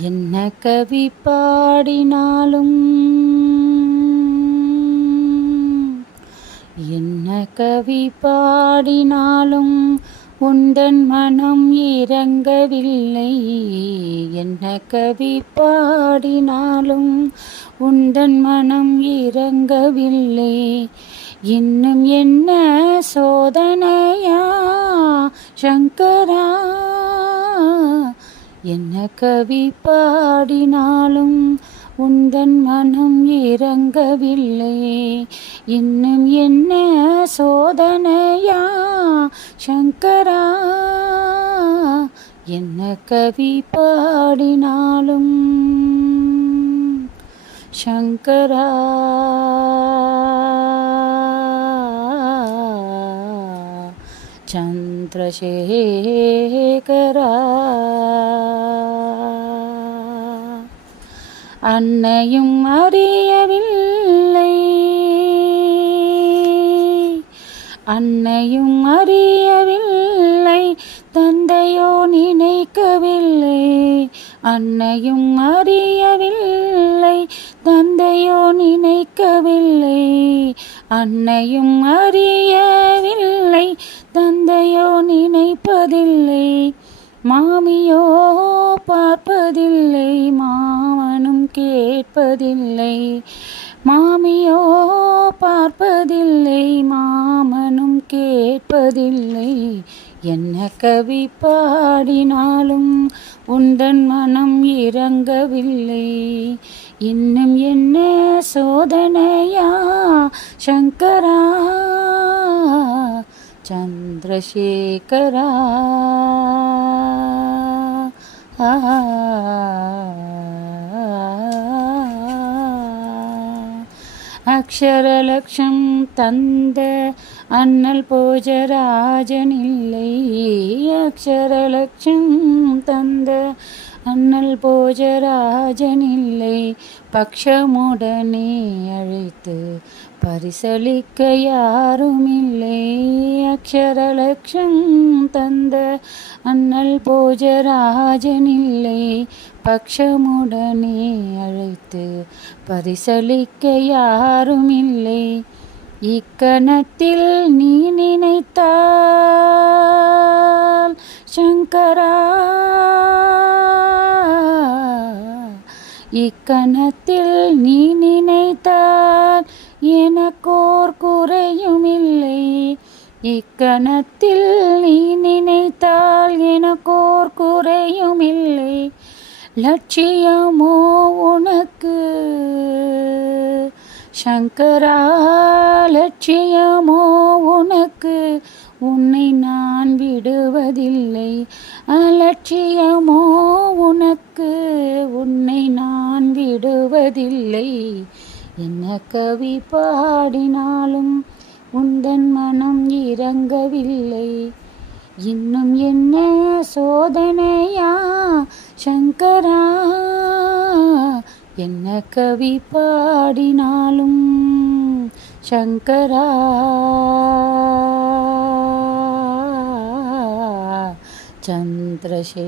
என்ன கவி பாடினாலும்? என்ன கவி பாடினாலும் உந்தன் மனம் இறங்கவில்லை. என்ன கவி பாடினாலும் உந்தன் மனம் இறங்கவில்லை. இன்னும் என்ன சோதனையா? சங்கரா என்ன கவி பாடினாலும் உந்தன் மனம் இறங்கவில்லை. இன்னும் என்ன சோதனையா சங்கரா? என்ன கவி பாடினாலும் சங்கரா? சந்திரசேகரா? அன்னையும் அறியவில்லை. அன்னையும் அறியவில்லை. தந்தையோ நினைக்கவில்லை. அன்னையும் அறியவில்லை. தந்தையோ நினைக்கவில்லை. அன்னையும் அறியவில்லை. தந்தையோ நினைப்பதில்லை. மாமியோ பார்ப்பதில்லை. மா கேட்பதில்லை. மாமியோ பார்ப்பதில்லை. மாமனும் கேட்பதில்லை. என்ன கவி பாடினாலும் உந்தன் மனம் இறங்கவில்லை. இன்னும் என்ன சோதனையா சங்கரா? சந்திரசேகரா? அக்ஷரலக்ஷம் தந்த அண்ணல் போஜராஜனில்லை. அக்ஷரலக்ஷம் தந்த அண்ணல் போஜராஜனில்லை. பக்ஷமுடனே அழைத்து பரிசளிக்க யாருமில்லை. அக்ஷரலக்ஷம் தந்த அண்ணல் போஜராஜனில்லை. பக்ஷமுடனே அழைத்து பரிசளிக்க யாருமில்லை. இக்கணத்தில் நீ நினைத்தால் சங்கரா. இக்கணத்தில் நீ நினைத்தால் எனக்கோர் குறையுமில்லை. இக்கணத்தில் நீ நினைத்த லட்சியமோ உனக்கு? சங்கரா லட்சியமோ உனக்கு? உன்னை நான் விடுவதில்லை. அலட்சியமோ உனக்கு? உன்னை நான் விடுவதில்லை. என்ன கவி பாடினாலும் உந்தன் மனம் இறங்கவில்லை. இன்னும் என்ன சோதனையா? சங்கரா என்ன கவி பாடினாலும் சங்கரா. சந்திரசேகரா.